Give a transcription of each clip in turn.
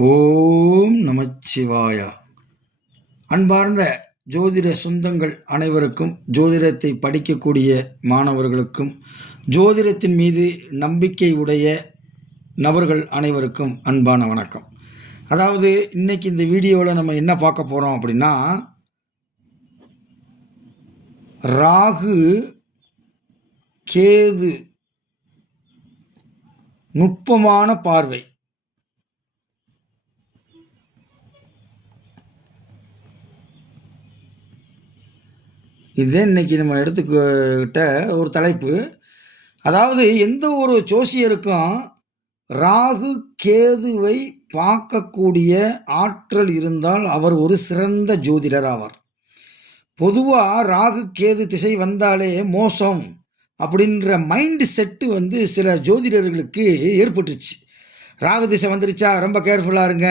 ஓம் நமச்சிவாய. அன்பார்ந்த ஜோதிட சொந்தங்கள் அனைவருக்கும், ஜோதிடத்தை படிக்கக்கூடிய மாணவர்களுக்கும், ஜோதிடத்தின் மீது நம்பிக்கை உடைய நபர்கள் அனைவருக்கும் அன்பான வணக்கம். அதாவது இன்னைக்கு இந்த வீடியோவில் நம்ம என்ன பார்க்க போகிறோம் அப்படின்னா, ராகு கேது நுட்பமான பார்வை. இதுதான் இன்றைக்கி நம்ம எடுத்துக்கிட்ட ஒரு தலைப்பு. அதாவது எந்த ஒரு ஜோசியருக்கும் ராகு கேதுவை பார்க்கக்கூடிய ஆற்றல் இருந்தால் அவர் ஒரு சிறந்த ஜோதிடர் ஆவார். பொதுவாக ராகு கேது திசை வந்தாலே மோசம் அப்படின்ற மைண்டு செட்டு சில ஜோதிடர்களுக்கு ஏற்பட்டுருச்சு. ராகு திசை வந்துருச்சா ரொம்ப கேர்ஃபுல்லாக இருங்க,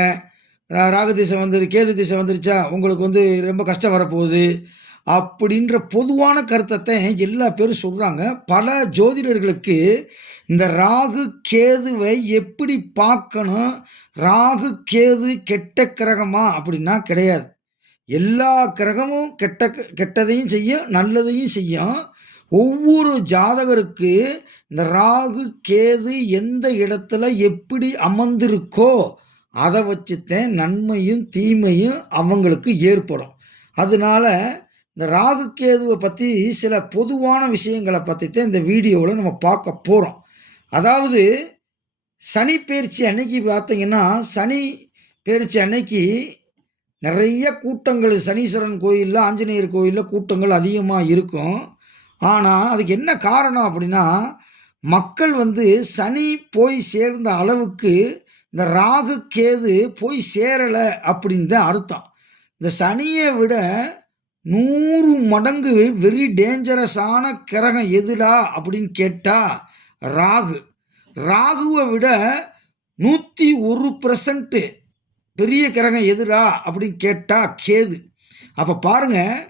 ராகு திசை கேது திசை வந்துருச்சா உங்களுக்கு ரொம்ப கஷ்டம் வரப்போகுது அப்படின்ற பொதுவான கருத்தை எல்லா பேரும் சொல்கிறாங்க. பல ஜோதிடர்களுக்கு இந்த ராகு கேதுவை எப்படி பார்க்கணும், ராகு கேது கெட்ட கிரகமா அப்படின்னா கிடையாது. எல்லா கிரகமும் கெட்டதையும் செய்யும், நல்லதையும் செய்யும். ஒவ்வொரு ஜாதகருக்கு இந்த ராகு கேது எந்த இடத்துல எப்படி அமர்ந்திருக்கோ அதை வச்சுத்தான் நன்மையும் தீமையும் அவங்களுக்கு ஏற்படும். அதனால இந்த ராகு கேதுவை பற்றி சில பொதுவான விஷயங்களை பற்றி தான் இந்த வீடியோவில் நம்ம பார்க்க போகிறோம். அதாவது சனி பயிற்சி அன்னைக்கு பார்த்தீங்கன்னா, சனி பயிற்சி அன்னைக்கு நிறைய கூட்டங்கள் சனீஸ்வரன் கோயிலில், ஆஞ்சநேயர் கோயிலில் கூட்டங்கள் அதிகமாக இருக்கும். ஆனால் அதுக்கு என்ன காரணம் அப்படின்னா, மக்கள் சனி போய் சேர்ந்த அளவுக்கு இந்த ராகு கேது போய் சேரலை அப்படின்னு தான் அர்த்தம். இந்த சனியை விட 100 மடங்கு வெரி டேஞ்சரஸான கிரகம் எதுடா அப்படின்னு கேட்டால் ராகு. ராகுவை விட 101% பெரிய கிரகம் எதுடா அப்படின்னு கேட்டால் கேது. அப்போ பாருங்கள்,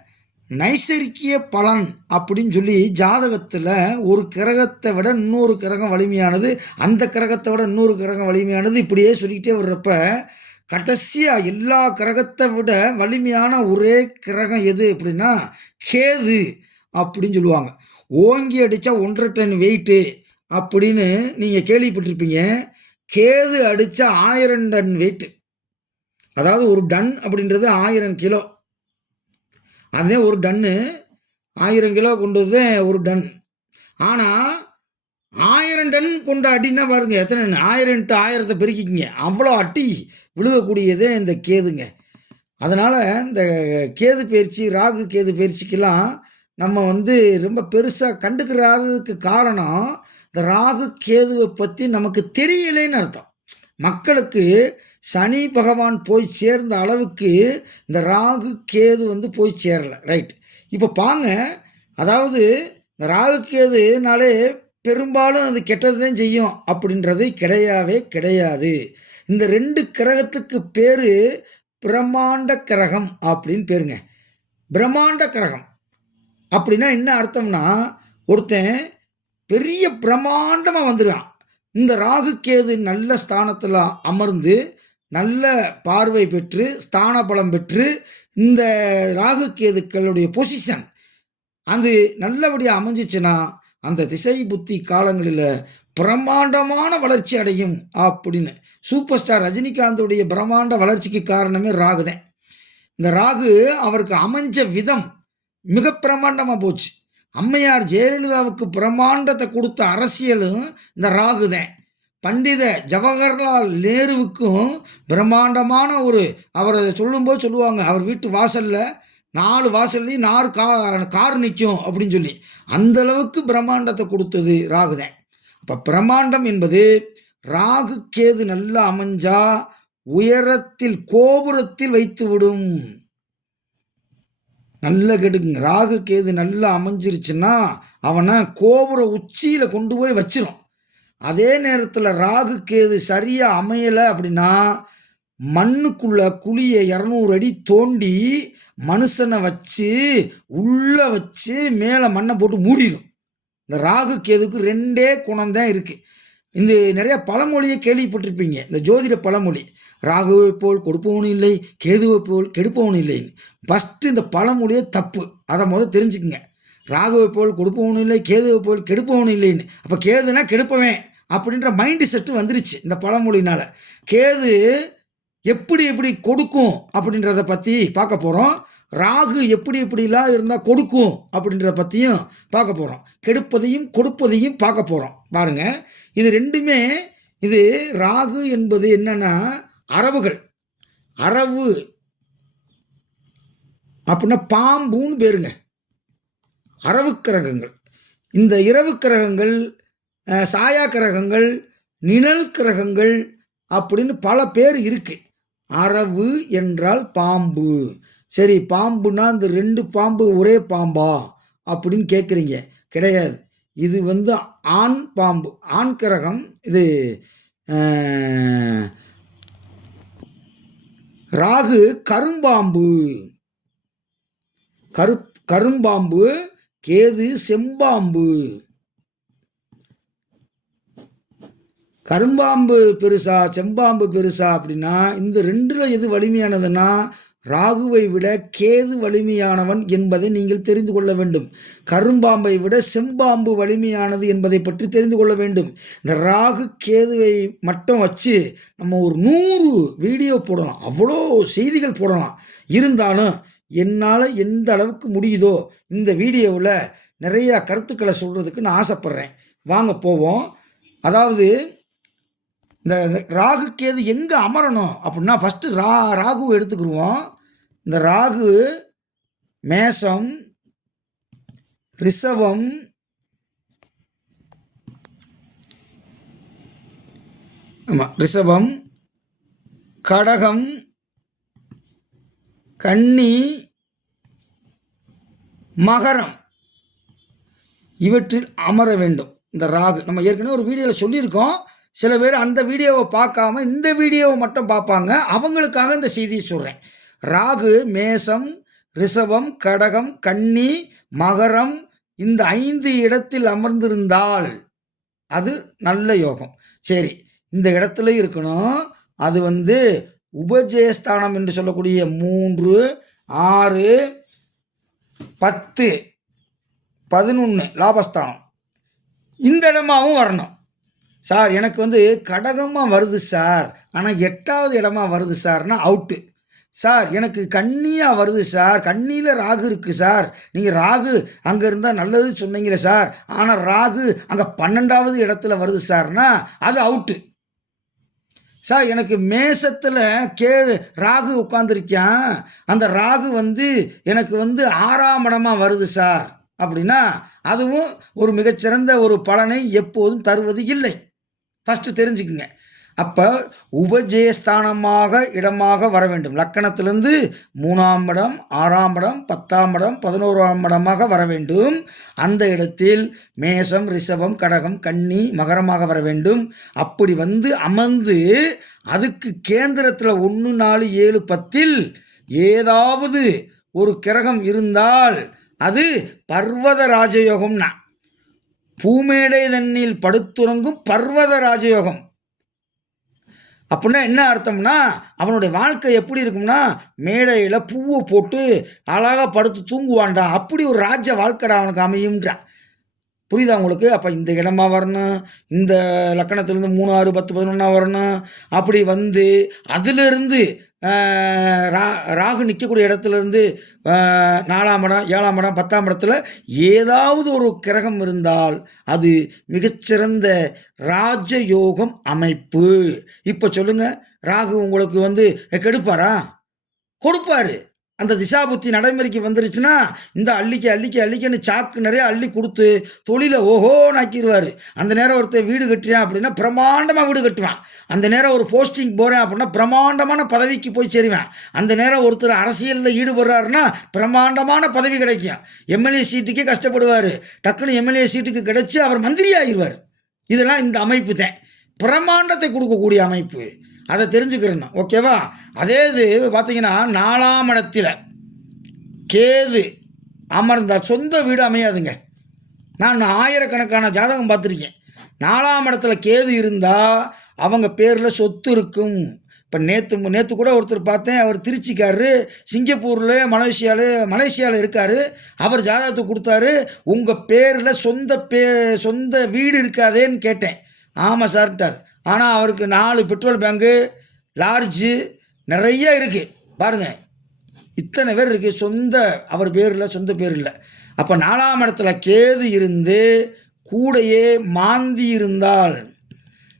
நைசர்கிய பலன் அப்படின்னு சொல்லி ஜாதகத்தில் ஒரு கிரகத்தை விட இன்னொரு கிரகம் வலிமையானது, அந்த கிரகத்தை விட இன்னொரு கிரகம் வலிமையானது, இப்படியே சொல்லிக்கிட்டே வர்றப்ப கடைசியாக எல்லா கிரகத்தை விட வலிமையான ஒரே கிரகம் எது அப்படின்னா கேது அப்படின்னு சொல்லுவாங்க. ஓங்கி அடித்தா 1.5 டன் வெயிட்டு அப்படின்னு நீங்கள் கேள்விப்பட்டிருப்பீங்க. கேது அடித்தா 1000 டன் வெயிட்டு. அதாவது ஒரு டன் அப்படின்றது 1000 கிலோ. அதே ஒரு டன்னு 1000 கிலோ கொண்டது ஒரு டன். ஆனால் 1000 டன் கொண்ட அடின்னா பாருங்க எத்தனை, 1000 × 1000 பெருக்கிக்கிங்க, அவ்வளோ அட்டி விழுகக்கூடியதே இந்த கேதுங்க. அதனால் இந்த கேது பயிற்சி, ராகு கேது பயிற்சிக்கெல்லாம் நம்ம ரொம்ப பெருசாக கண்டுக்கிறாததுக்கு காரணம், இந்த ராகு கேதுவை பற்றி நமக்கு தெரியலேன்னு அர்த்தம். மக்களுக்கு சனி பகவான் போய் சேர்ந்த அளவுக்கு இந்த ராகு கேது போய் சேரலை. ரைட். இப்போ பாங்க, அதாவது இந்த ராகு கேதுனாலே பெரும்பாலும் அது கெட்டது தான் செய்யும் அப்படின்றது கிடையவே கிடையாது. இந்த 2 கிரகத்துக்கு பேர் பிரம்மாண்ட கிரகம் அப்படின்னு பேருங்க. பிரம்மாண்ட கிரகம் அப்படின்னா என்ன அர்த்தம்னா, ஒருத்தன் பெரிய பிரம்மாண்டமாக வந்துடுவான். இந்த ராகு கேது நல்ல ஸ்தானத்தில் அமர்ந்து நல்ல பார்வை பெற்று ஸ்தான பலம் பெற்று இந்த ராகு கேதுக்களுடைய பொசிஷன் அது நல்லபடியாக அமைஞ்சிச்சுன்னா அந்த திசை புத்தி காலங்களில் பிரம்மாண்டமான வளர்ச்சி அடையும் அப்படின்னு. சூப்பர் ஸ்டார் ரஜினிகாந்தோடைய பிரம்மாண்ட வளர்ச்சிக்கு காரணமே ராகு தான். இந்த ராகு அவருக்கு அமைஞ்ச விதம் மிக பிரம்மாண்டமாக போச்சு. அம்மையார் ஜெயலலிதாவுக்கு பிரம்மாண்டத்தை கொடுத்த அரசியலும் இந்த ராகு தான். பண்டித ஜவஹர்லால் நேருவுக்கும் பிரம்மாண்டமான அவரை சொல்லும்போது சொல்லுவாங்க, அவர் வீட்டு வாசலில் 4 வாசல்லையும் 4 கார் நிற்கும் அப்படின்னு சொல்லி. அந்தளவுக்கு பிரம்மாண்டத்தை கொடுத்தது ராகு தான். அப்போ பிரம்மாண்டம் என்பது ராகு கேது நல்லா அமைஞ்சா உயரத்தில் கோபுரத்தில் வைத்து விடும். நல்லா கேட்டுக்குங்க, ராகு கேது நல்லா அமைஞ்சிருச்சுன்னா அவனை கோபுர உச்சியில் கொண்டு போய் வச்சிடும். அதே நேரத்தில் ராகு கேது சரியாக அமையலை அப்படின்னா மண்ணுக்குள்ள குழியை 200 அடி தோண்டி மனுஷனை வச்சு உள்ளே வச்சு மேலே மண்ணை போட்டு மூடிடும். இந்த ராகு கேதுக்கு 2 குணம்தான் இருக்குது. இந்த நிறைய பழமொழியை கேள்விப்பட்டிருப்பீங்க, இந்த ஜோதிட பழமொழி. ராகுவை போல் கொடுப்பவனும் இல்லை, கேதுவை போல் கெடுப்பவனும் இல்லைன்னு. ஃபஸ்ட்டு இந்த பழமொழியே தப்பு. அதை தெரிஞ்சுக்குங்க. ராகுவை போல் கொடுப்பவனும் இல்லை, கேதுவை போல் கெடுப்பவனும் இல்லைன்னு. அப்போ கேதுனா கெடுப்பவன் அப்படின்ற மைண்டு செட்டு வந்துருச்சு இந்த பழமொழினால். கேது எப்படி எப்படி கொடுக்கும் அப்படின்றத பற்றி பார்க்க போகிறோம். ராகு எப்படி எப்படிலாம் இருந்தால் கொடுக்கும் அப்படின்றத பற்றியும் பார்க்க போகிறோம். கெடுப்பதையும் கொடுப்பதையும் பார்க்க போகிறோம். பாருங்கள், இது ரெண்டுமே. இது ராகு என்பது என்னன்னா அரவுகள். அரவு அப்படின்னா பாம்புன்னு பேருங்க. அரவு கிரகங்கள். இந்த இரவு கிரகங்கள், சாயா கிரகங்கள், நிழல் கிரகங்கள் அப்படின்னு பல பேர் இருக்கு. அரவு என்றால் பாம்பு. சரி, பாம்புனா இந்த ரெண்டு பாம்பு ஒரே பாம்பா அப்படின்னு கேட்குறீங்க. கிடையாது. இது ஆண் பாம்பு, ஆண் கிரகம். இது ராகு கரும்பாம்பு. கரும்பாம்பு. கேது செம்பாம்பு. கரும்பாம்பு பெருசா செம்பாம்பு பெருசா அப்படின்னா இந்த ரெண்டில் எது வலிமையானதுன்னா ராகுவை விட கேது வலிமையானவன் என்பதை நீங்கள் தெரிந்து கொள்ள வேண்டும். கரும்பாம்பை விட செம்பாம்பு வலிமையானது என்பதை பற்றி தெரிந்து கொள்ள வேண்டும். இந்த ராகு கேதுவை மட்டும் வச்சு நம்ம ஒரு 100 வீடியோ போடலாம், அவ்வளோ செய்திகள் போடலாம். இருந்தாலும் என்னால் எந்த அளவுக்கு முடியுதோ இந்த வீடியோவில் நிறையா கருத்துக்களை சொல்கிறதுக்கு நான் ஆசைப்பட்றேன். வாங்க போவோம். அதாவது இந்த ராகு கேது எங்கே அமரணும் அப்படின்னா ஃபஸ்ட்டு ராகுவை எடுத்துக்கிடுவோம். இந்த ராகு மேசம், ரிஷபம், ரிஷபம், கடகம், கன்னி, மகரம் இவற்றில் அமர வேண்டும் இந்த ராகு. நம்ம ஏற்கனவே ஒரு வீடியோவில் சொல்லியிருக்கோம். சில பேர் அந்த வீடியோவை பார்க்காம இந்த வீடியோவை மட்டும் பார்ப்பாங்க. அவங்களுக்காக இந்த செய்தியை சொல்கிறேன். ராகு மேசம், ரிஷபம், கடகம், கன்னி, மகரம் இந்த 5 இடத்தில் அமர்ந்திருந்தால் அது நல்ல யோகம். சரி, இந்த இடத்துல இருக்கணும். அது உபஜயஸ்தானம் என்று சொல்லக்கூடிய 3, 6, 10, 11 லாபஸ்தானம் இந்த இடமாவும் வரணும். சார் எனக்கு கடகமாக வருது சார், ஆனால் 8வது இடமா வருது சார்னா அவுட்டு. சார் எனக்கு கன்னியாக வருது சார், கன்னியில் ராகு இருக்குது சார், நீங்கள் ராகு அங்கே இருந்தால் நல்லது சொன்னீங்களே சார், ஆனால் ராகு அங்கே 12வது இடத்துல வருது சார்னா அது அவுட்டு. சார் எனக்கு மேசத்தில் ராகு உட்காந்துருக்கேன், அந்த ராகு எனக்கு 6ஆம் இடமாக வருது சார் அப்படின்னா அதுவும் ஒரு மிகச்சிறந்த ஒரு பலனை எப்போதும் தருவது இல்லை. ஃபஸ்ட்டு தெரிஞ்சுக்குங்க. அப்போ உபஜயஸ்தானமாக இடமாக வர வேண்டும். லக்கணத்திலிருந்து 3ஆம் இடம், 6ஆம் இடம், 10ஆம் இடம், 11ஆம் இடமாக வர வேண்டும். அந்த இடத்தில் மேசம், ரிஷபம், கடகம், கன்னி, மகரமாக வர வேண்டும். அப்படி அமர்ந்து அதுக்கு கேந்திரத்தில் 1, 4, 7, 10 ஏதாவது ஒரு கிரகம் இருந்தால் அது பர்வத ராஜயோகம்னா, பூமேடை தண்ணில் படுத்துறங்கும் பர்வத ராஜயோகம். அப்படின்னா என்ன அர்த்தம்னா அவனுடைய வாழ்க்கை எப்படி இருக்கும்னா மேடையில் பூவை போட்டு அழகாக படுத்து தூங்குவான்டா, அப்படி ஒரு ராஜ்ய வாழ்க்கைடா அவனுக்கு அமையும்ன்றான். புரியுதா உங்களுக்கு? அப்போ இந்த இடமா வரணும், இந்த லக்கணத்துலேருந்து 3, 6, 10, 11 வரணும். அப்படி அதிலிருந்து ராகு நிற்கக்கூடிய இடத்துலேருந்து 4ஆம் இடம், 7ஆம் இடம், 10ஆம் இடத்துல ஏதாவது ஒரு கிரகம் இருந்தால் அது மிகச்சிறந்த ராஜயோகம் அமைப்பு. இப்போ சொல்லுங்கள், ராகு உங்களுக்கு கெடுப்பாரா? கொடுப்பாரு. அந்த திசாபுத்தி நடைமுறைக்கு வந்துருச்சுன்னா இந்த அள்ளிக்கன்னு சாக்கு நிறைய அள்ளி கொடுத்து தொழிலை ஓஹோன்னு ஆக்கிடுவார். அந்த நேரம் ஒருத்தர் வீடு கட்டுறேன் அப்படின்னா பிரமாண்டமாக வீடு கட்டுவான். அந்த நேரம் ஒரு போஸ்டிங் போகிறேன் அப்படின்னா பிரமாண்டமான பதவிக்கு போய் சேருவேன். அந்த நேரம் ஒருத்தர் அரசியலில் ஈடுபடுறாருன்னா பிரமாண்டமான பதவி கிடைக்கும். எம்எல்ஏ சீட்டுக்கே கஷ்டப்படுவார், டக்குன்னு எம்எல்ஏ சீட்டுக்கு கிடைச்சி அவர் மந்திரி ஆகிடுவார். இதெல்லாம் இந்த அமைப்பு தான் பிரமாண்டத்தை கொடுக்கக்கூடிய அமைப்பு. அதை தெரிஞ்சுக்கிறேன்னா ஓகேவா? அதே இது பார்த்தீங்கன்னா 4ஆம் இடத்துல கேது அமர்ந்தால் சொந்த வீடு அமையாதுங்க. நான் 1000கணக்கான ஜாதகம் பார்த்துருக்கேன். 4ஆம் இடத்துல கேது இருந்தால் அவங்க பேரில் சொத்து இருக்கும். இப்போ நேற்று கூட ஒருத்தர் பார்த்தேன், அவர் திருச்சிக்காரரு, சிங்கப்பூரில் மலேசியாவில் இருக்கார். அவர் ஜாதகத்தை கொடுத்தாரு, உங்கள் பேரில் சொந்த வீடு இருக்காதேன்னு கேட்டேன். ஆமாம் சார்ட்டார். ஆனால் அவருக்கு 4 பெட்ரோல் பேங்கு, லார்ஜு நிறைய இருக்குது. பாருங்கள், இத்தனை பேர் இருக்குது, அவர் பேரில் சொந்த பேர் இல்லை. அப்போ 4ஆம் இடத்துல கேது இருந்து கூடையே மாந்தி இருந்தால்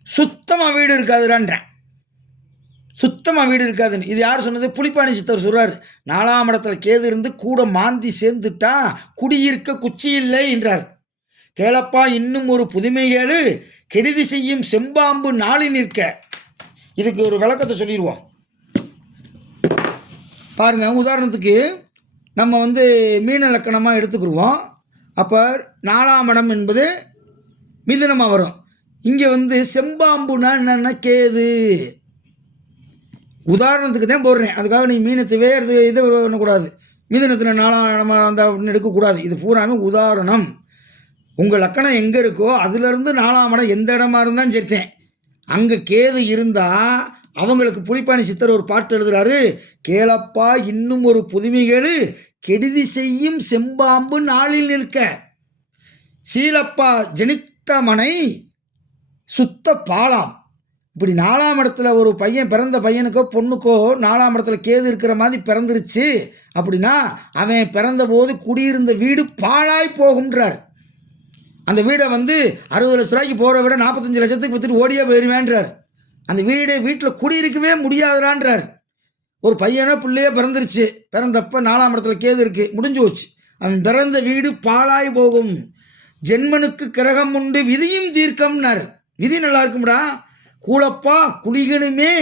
சுத்தமாக வீடு இருக்காதுடான்றேன். சுத்தமாக வீடு இருக்காதுன்னு இது யார் சொன்னது? புலிப்பாணி சித்தர் சொல்கிறார். 4ஆம் இடத்துல கேது இருந்து கூட மாந்தி சேர்ந்துட்டா குடியிருக்க குச்சி இல்லை என்றார். கேளப்பா இன்னும் ஒரு புதுமை கேளு, கெடுதி செய்யும் செம்பாம்பு நாளி நிற்க. இதுக்கு ஒரு விளக்கத்தை சொல்லிடுவோம் பாருங்க. உதாரணத்துக்கு நம்ம மீன லக்கணமாக எடுத்துக்கிடுவோம். அப்போ 4ஆம் இடம் என்பது மிதுனமாக வரும். இங்கே செம்பாம்புனா என்னென்ன கேது. உதாரணத்துக்கு தான் போடுறேன், அதுக்காக நீ மீனத்தவே இதை பண்ணக்கூடாது. மிதுனத்தில் 4ஆம் இடமாக வந்தால் அப்படின்னு எடுக்கக்கூடாது. இது பூராமே உதாரணம். உங்கள் லக்கணம் எங்கே இருக்கோ அதுலேருந்து 4ஆம் இடம் எந்த இடமா இருந்தாலும் சேர்த்தேன். அங்கே கேது இருந்தால் அவங்களுக்கு புலிப்பாணி சித்தர் ஒரு பாட்டு எழுதுகிறாரு. கேளப்பா இன்னும் ஒரு புதுமைகள் கெடுதி செய்யும் செம்பாம்பு நாளில் நிற்க. சீலப்பா ஜனித்த மனை சுத்த பாலாம். இப்படி 4ஆம் இடத்துல ஒரு பிறந்த பையனுக்கோ பொண்ணுக்கோ 4ஆம் இடத்துல கேது இருக்கிற மாதிரி பிறந்துருச்சு அப்படின்னா அவன் பிறந்த போது குடியிருந்த வீடு பாழாய் போகும்ன்றார். அந்த வீடை 60 லட்ச ரூபாய்க்கு போகிற விட 45 லட்சத்துக்கு விற்றுட்டு ஓடியே போயிடுவேன்றார். அந்த வீட்டில் குடியிருக்கவே முடியாதுறான்றார். ஒரு பையனோ பிள்ளையோ பிறந்துருச்சு, பிறந்தப்போ 4ஆம் இடத்துல கேது இருக்குது, முடிஞ்சு போச்சு. அவன் பிறந்த வீடு பாழாய் போகும். ஜென்மனுக்கு கிரகம் உண்டு விதியும் தீர்க்கம்னார். விதி நல்லா இருக்கும்டா. கூலப்பா குளிகனுமே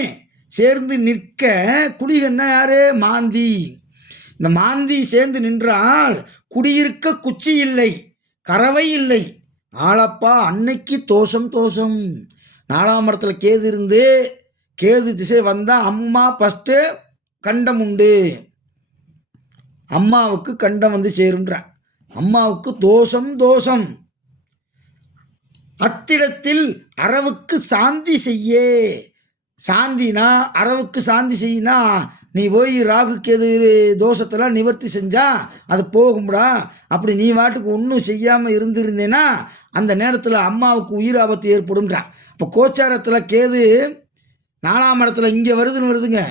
சேர்ந்து நிற்க. குளிகன்னா யாரு? மாந்தி. இந்த மாந்தி சேர்ந்து நின்றால் குடியிருக்க குச்சி இல்லை, கறவை இல்லை. ஆளப்பா அன்னைக்கு தோஷம். 4ஆம் இடத்துல கேது இருந்து கேது திசை வந்தால் அம்மா ஃபஸ்ட்டு கண்டம் உண்டு. அம்மாவுக்கு கண்டம் சேரும்ன்றான். அம்மாவுக்கு தோஷம். அத்திடத்தில் அறவுக்கு சாந்தி செய்யே. சாந்தினா அறவுக்கு சாந்தி செய்யினா நீ போய் ராகு கேது தோஷத்தெல்லாம் நிவர்த்தி செஞ்சால் அது போகும்டா. அப்படி நீ வாட்டுக்கு ஒன்றும் செய்யாமல் இருந்திருந்தேன்னா அந்த நேரத்தில் அம்மாவுக்கு உயிர் ஆபத்து ஏற்படும்ன்றான். இப்போ கோச்சாரத்தில் கேது 4ஆம் இடத்துல இங்கே வருதுங்க.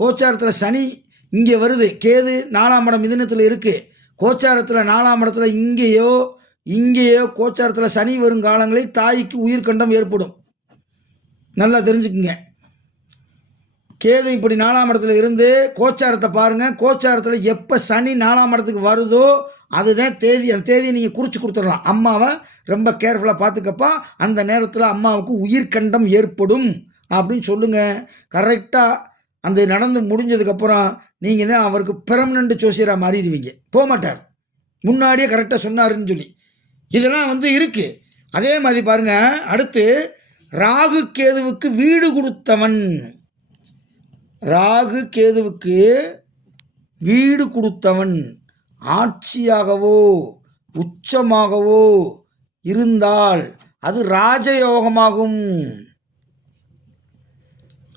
கோச்சாரத்தில் சனி இங்கே வருது. கேது 4ஆம் இடம் மிதுனத்தில் இருக்குது. கோச்சாரத்தில் 4ஆம் இடத்துல இங்கேயோ கோச்சாரத்தில் சனி வரும் காலங்களில் தாய்க்கு உயிர்கண்டம் ஏற்படும். நல்லா தெரிஞ்சுக்குங்க. கேது இப்படி 4ஆம் இடத்துல இருந்து கோச்சாரத்தை பாருங்கள். கோச்சாரத்தில் எப்போ சனி 4ஆம் இடத்துக்கு வருதோ அதுதான் தேதி. அந்த தேதியை நீங்கள் குறித்து கொடுத்துடலாம். அம்மாவை ரொம்ப கேர்ஃபுல்லாக பார்த்துக்கப்பா, அந்த நேரத்தில் அம்மாவுக்கு உயிர்கண்டம் ஏற்படும் அப்படின்னு சொல்லுங்கள். கரெக்டாக அந்த நடந்து முடிஞ்சதுக்கப்புறம் நீங்கள் தான் அவருக்கு பெர்மனண்ட் ஜோசியராக மாறிடுவீங்க. போக மாட்டார், முன்னாடியே கரெக்டாக சொன்னாருன்னு சொல்லி. இதெல்லாம் இருக்குது. அதே மாதிரி பாருங்கள், அடுத்து ராகு கேதுவுக்கு வீடு கொடுத்தவன். ராகு கேதுவுக்கு வீடு கொடுத்தவன் ஆட்சியாகவோ உச்சமாகவோ இருந்தால் அது ராஜயோகமாகும்.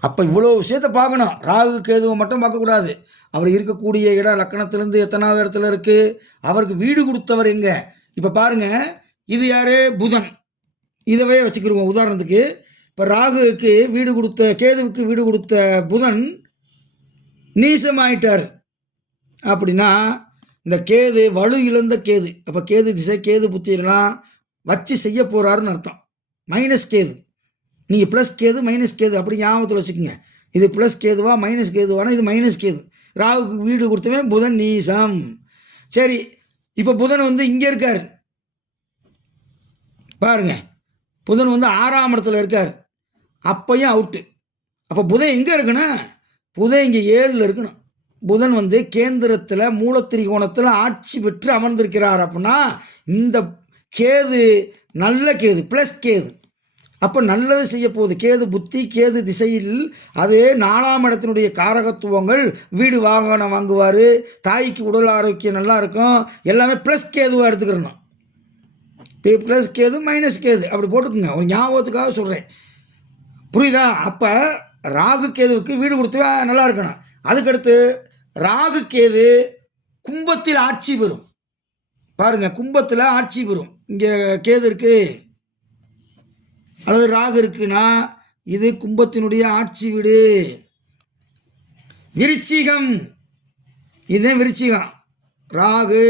அப்போ இவ்வளோ விஷயத்தை பார்க்கணும். ராகு கேதுவை மட்டும் பார்க்கக்கூடாது. அவர் இருக்கக்கூடிய இடம் லக்கணத்திலேருந்து எத்தனாவது இடத்துல இருக்குது, அவருக்கு வீடு கொடுத்தவர் எங்கே. இப்போ பாருங்கள், இது யார்? புதன். இதவே வச்சுக்கிடுவோம் உதாரணத்துக்கு. இப்போ ராகுவுக்கு வீடு கொடுத்த கேதுவுக்கு வீடு கொடுத்த புதன் நீசமாயிட்டார் அப்படின்னா இந்த கேது வலு இழந்த கேது. அப்போ கேது திசை கேது புத்திரெல்லாம் வச்சு செய்ய போகிறாருன்னு அர்த்தம். மைனஸ் கேது. நீங்கள் ப்ளஸ் கேது மைனஸ் கேது அப்படி ஞாபகத்தில் வச்சுக்கோங்க. இது ப்ளஸ் கேதுவா மைனஸ் கேதுவானா இது மைனஸ் கேது. ராகுக்கு வீடு கொடுத்தவன் புதன் நீசம். சரி, இப்போ புதன் இங்கே இருக்கார் பாருங்க. புதன் 6ஆம் இடத்துல இருக்கார், அப்பையும் அவுட்டு. அப்போ புதன் எங்கே இருக்கணும்? புதன் இங்கே 7ல் இருக்கணும். புதன் கேந்திரத்தில் மூலத்திரிகோணத்தில் ஆட்சி பெற்று அமர்ந்திருக்கிறார். அப்படின்னா இந்த கேது நல்ல கேது, ப்ளஸ் கேது. அப்போ நல்லது செய்ய போகுது. கேது புத்தி கேது திசையில் அது 4ஆம் இடத்தினுடைய காரகத்துவங்கள். வீடு வாகனம் வாங்குவார், தாய்க்கு உடல் ஆரோக்கியம் நல்லா இருக்கும், எல்லாமே ப்ளஸ் கேதுவாக எடுத்துக்கிறணும். ப்ளஸ் கேது மைனஸ் கேது அப்படி போட்டுக்குங்க, ஒரு ஞாபகத்துக்காக சொல்கிறேன். புரியுதா? அப்போ ராகு கேதுவுக்கு வீடு கொடுத்தா நல்லா இருக்கணும். அதுக்கடுத்து ராகு கேது கும்பத்தில் ஆட்சி பெறும். பாருங்கள், கும்பத்தில் ஆட்சி பெறும். இங்கே கேது இருக்குது அல்லது ராகு இருக்குன்னா இது கும்பத்தினுடைய ஆட்சி வீடு. விருச்சிகம், இதுதான் விருச்சிகம். ராகு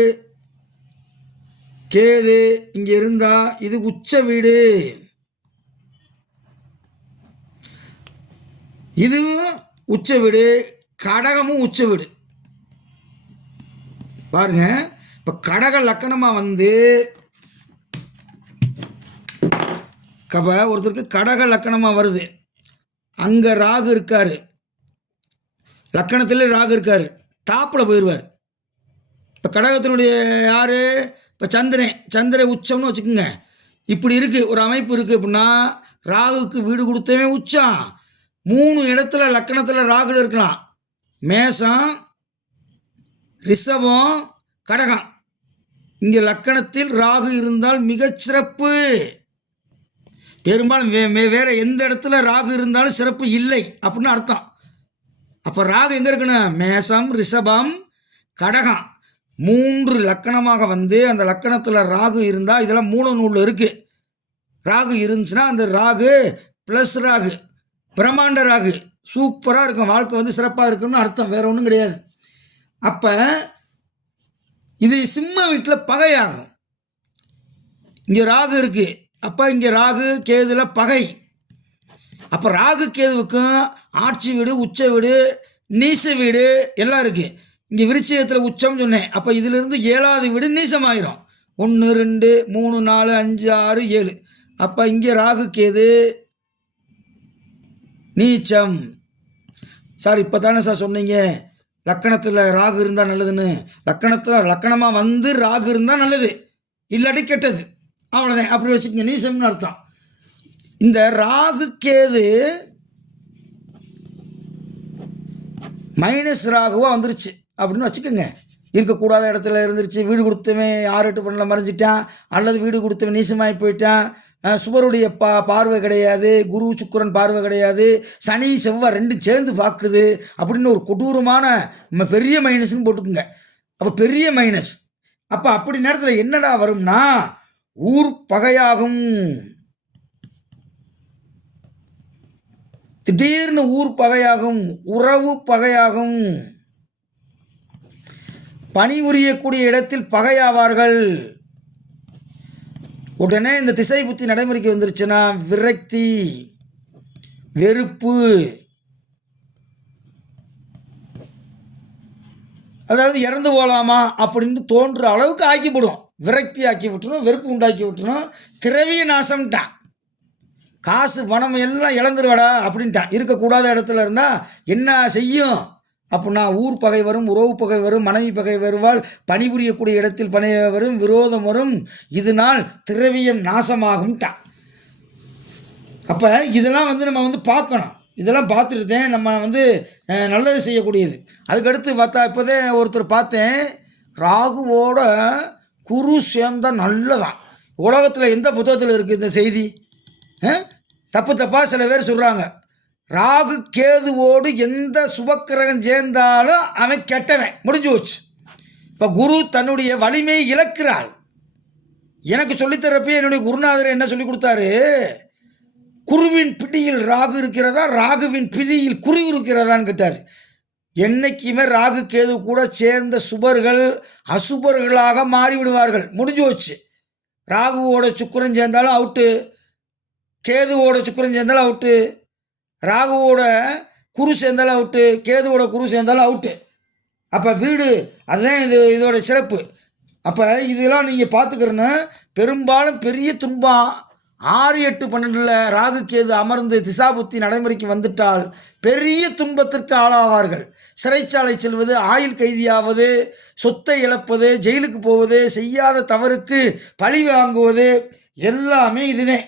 கேது இங்கே இருந்தால் இது உச்ச வீடு. இதுவும் உச்ச வீடு, கடகமும் உச்ச வீடு. பாருங்க, இப்போ கடக லக்கணமாக வந்து ஒருத்தருக்கு கடக லக்கணமாக வருது, அங்கே ராகு இருக்கார், லக்கணத்தில் ராகு இருக்கார், டாப்பில் போயிடுவார். இப்போ கடகத்தினுடைய யார்? இப்போ சந்திரன் உச்சம்னு வச்சுக்கோங்க. இப்படி இருக்குது ஒரு அமைப்பு இருக்குது அப்படின்னா ராகுக்கு வீடு கொடுத்தவே உச்சம். 3 இடத்துல லக்கணத்தில் ராகு இருக்கலாம். மேஷம், ரிஷபம், கடகம். இங்கே லக்கணத்தில் ராகு இருந்தால் மிகச்சிறப்பு. பெரும்பாலும் வேறு எந்த இடத்துல ராகு இருந்தாலும் சிறப்பு இல்லை அப்படின்னு அர்த்தம். அப்போ ராகு எங்கே இருக்கணும்? மேஷம், ரிஷபம், கடகம் 3 லக்கணமாக வந்து அந்த லக்கணத்தில் ராகு இருந்தால், இதெல்லாம் மூல நூலில் இருக்குது. ராகு இருந்துச்சுன்னா அந்த ராகு ப்ளஸ் ராகு, பிரம்மாண்ட ராகு, சூப்பராக இருக்கும், வாழ்க்கை வந்து சிறப்பாக இருக்குன்னு அர்த்தம், வேறு ஒன்றும் கிடையாது. அப்போ இது சிம்ம வீட்டில் பகையாகும். இங்கே ராகு இருக்குது, அப்போ இங்கே ராகு கேதுல பகை. அப்போ ராகு கேதுவுக்கும் ஆட்சி வீடு, உச்ச வீடு, நீச வீடு எல்லாம் இருக்குது. இங்கே விருச்சிகத்தில் உச்சம் சொன்னேன். அப்போ இதிலிருந்து 7வது வீடு நீசமாயிரும். 1 2 3 4 5 6 7. அப்போ இங்கே ராகு கேது நீச்சம். சார் இப்போ தானே சார் சொன்னீங்க லக்கணத்தில் ராகு இருந்தால் நல்லதுன்னு. லக்கணமாக வந்து ராகு இருந்தால் நல்லது, இல்லாட்டி கெட்டது, அவ்வளோதான். அப்படி வச்சுக்கோங்க, நீசம்னு அர்த்தம். இந்த ராகு கேது மைனஸ் ராகுவாக வந்துருச்சு அப்படின்னு வச்சுக்கோங்க. இருக்கக்கூடாத இடத்துல இருந்துருச்சு. வீடு கொடுத்தவன் 6 8 பண்ணல மறைஞ்சிட்டான், அல்லது வீடு கொடுத்தவன் நீசமாகி போயிட்டான். சுபருடைய பார்வை கிடையாது, குரு சுக்கிரன் பார்வை கிடையாது, சனி செவ்வாய் 2 சேர்ந்து பார்க்குது அப்படின்னு ஒரு கொடூரமான பெரிய மைனஸ்ன்னு போட்டுக்குங்க. அப்போ பெரிய மைனஸ். அப்போ அப்படி நேரத்தில் என்னடா வரும்னா ஊர் பகையாகும். திடீர்னு ஊர் பகையாகும், உறவு பகையாகும், பணிபுரியக்கூடிய இடத்தில் பகையாவார்கள். உடனே இந்த திசை புத்தி நடைமுறைக்கு வந்துருச்சுன்னா விரக்தி, வெறுப்பு, அதாவது இறந்து போகலாமா அப்படின்னு தோன்ற அளவுக்கு ஆக்கிவிடும். விரக்தி ஆக்கி விட்டுரும், வெறுப்பு உண்டாக்கி விட்டுரும். திரவிய நாசம்ட்டான், காசு பணம் எல்லாம் இழந்துருவாடா அப்படின்ட்டான். இருக்கக்கூடாத இடத்துல இருந்தால் என்ன செய்யும் அப்படின்னா ஊர் பகை வரும், உறவு பகை வரும், மனைவி பகை வருவாள், பணிபுரியக்கூடிய இடத்தில் பணி வரும், விரோதம் வரும், இதனால் திரவியம் நாசமாகும்ட்டான். அப்போ இதெல்லாம் வந்து நம்ம வந்து பார்க்கணும். இதெல்லாம் பார்த்துட்டு தான் நம்ம வந்து நல்லது செய்யக்கூடியது. அதுக்கடுத்து பார்த்தா இப்போதே ஒருத்தர் பார்த்தேன், ராகுவோட குரு சேர்ந்தால் நல்லதான். உலகத்தில் எந்த புத்தகத்தில் இருக்குது இந்த செய்தி? தப்பாக சில பேர் சொல்கிறாங்க. ராகு கேதுவோடு எந்த சுபக்கிரகம் சேர்ந்தாலும் அவன் கெட்டவன், முடிஞ்சு போச்சு. இப்போ குரு தன்னுடைய வலிமையை இழக்கிறாள். எனக்கு சொல்லித்தரப்பே என்னுடைய குருநாதர் என்ன சொல்லி கொடுத்தாரு? குருவின் பிடியில் ராகு இருக்கிறதா, ராகுவின் பிடியில் குரு இருக்கிறதான்னு கேட்டார். என்னைக்குமே ராகு கேது கூட சேர்ந்த சுபர்கள் அசுபர்களாக மாறிவிடுவார்கள், முடிஞ்சு போச்சு. ராகுவோட சுக்கிரன் சேர்ந்தாலும் அவுட்டு, கேதுவோட சுக்கிரன் சேர்ந்தாலும் அவுட்டு, ராகுவோட குரு சேர்ந்தாலும் அவுட்டு, கேதுவோட குரு சேர்ந்தாலும் அவுட்டு. அப்போ வீடு அதுதான் இதோட சிறப்பு. அப்போ இதெல்லாம் நீங்கள் பார்த்துக்கிறேன்னு பெரும்பாலும் பெரிய துன்பம் 6 8 12 ராகு கேது அமர்ந்து திசாபுத்தி நடைமுறைக்கு வந்துட்டால் பெரிய துன்பத்திற்கு ஆளாவார்கள். சிறைச்சாலை செல்வது, ஆயுள் கைதியாவது, சொத்தை இழப்பது, ஜெயிலுக்கு போவது, செய்யாத தவறுக்கு பழி வாங்குவது எல்லாமே இதுதான்.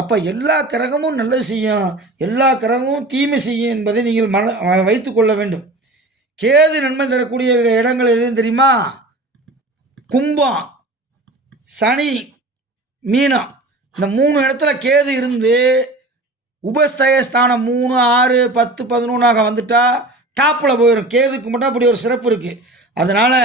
அப்போ எல்லா கிரகமும் நல்லது செய்யும், எல்லா கிரகமும் தீமை செய்யும் என்பதை நீங்கள் வைத்து கொள்ள வேண்டும். கேது நன்மை தரக்கூடிய இடங்கள் எதுவும் தெரியுமா? கும்பம், சனி, மீனம், இந்த 3 இடத்துல கேது இருந்து உபஸ்தயஸ்தானம் 3, 6, 10, 11 வந்துட்டா டாப்பில் போயிடும். கேதுக்கு மட்டும் அப்படி ஒரு சிறப்பு இருக்குது. அதனால்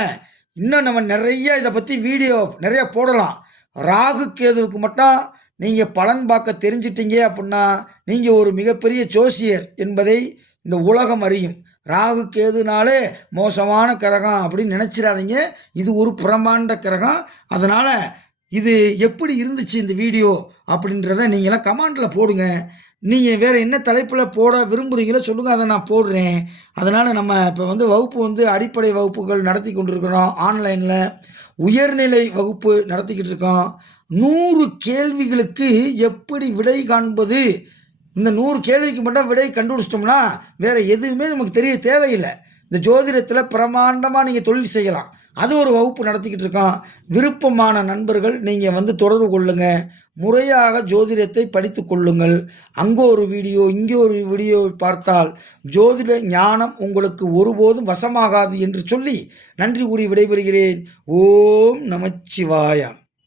இன்னும் நம்ம நிறைய இதை பற்றி வீடியோ நிறைய போடலாம். ராகு கேதுவுக்கு மட்டும் நீங்கள் பலன் பார்க்க தெரிஞ்சிட்டீங்க அப்படின்னா நீங்கள் ஒரு மிகப்பெரிய ஜோசியர் என்பதை இந்த உலகம் அறியும். ராகு கேதுனாலே மோசமான கிரகம் அப்படின்னு நினச்சிடாதீங்க. இது ஒரு பிரம்மாண்ட கிரகம். அதனால் இது எப்படி இருந்துச்சு இந்த வீடியோ அப்படின்றத நீங்களாம் கமெண்டில் போடுங்க. நீங்கள் வேறு என்ன தலைப்பில் போட விரும்புகிறீங்களோ சொல்லுங்கள், அதை நான் போடுறேன். அதனால் நம்ம இப்போ வகுப்பு அடிப்படை வகுப்புகள் நடத்தி கொண்டிருக்கிறோம். ஆன்லைனில் உயர்நிலை வகுப்பு நடத்திக்கிட்டு இருக்கோம். 100 கேள்விகளுக்கு எப்படி விடை காண்பது, இந்த 100 கேள்விக்கு மட்டும் விடை கண்டுபிடிச்சிட்டோம்னா வேறு எதுவுமே நமக்கு தெரிய தேவையில்லை. இந்த ஜோதிடத்தில் பிரமாண்டமாக நீங்கள் தொழில் செய்யலாம். அது ஒரு வகுப்பு நடத்திக்கிட்டு இருக்கோம். விருப்பமான நண்பர்கள் நீங்கள் தொடர்பு கொள்ளுங்கள். முறையாக ஜோதிடத்தை படித்து கொள்ளுங்கள். அங்கே ஒரு வீடியோ இங்கே ஒரு வீடியோ பார்த்தால் ஜோதிட ஞானம் உங்களுக்கு ஒருபோதும் வசமாகாது என்று சொல்லி நன்றி கூறி விடைபெறுகிறேன். ஓம் நமச்சிவாய.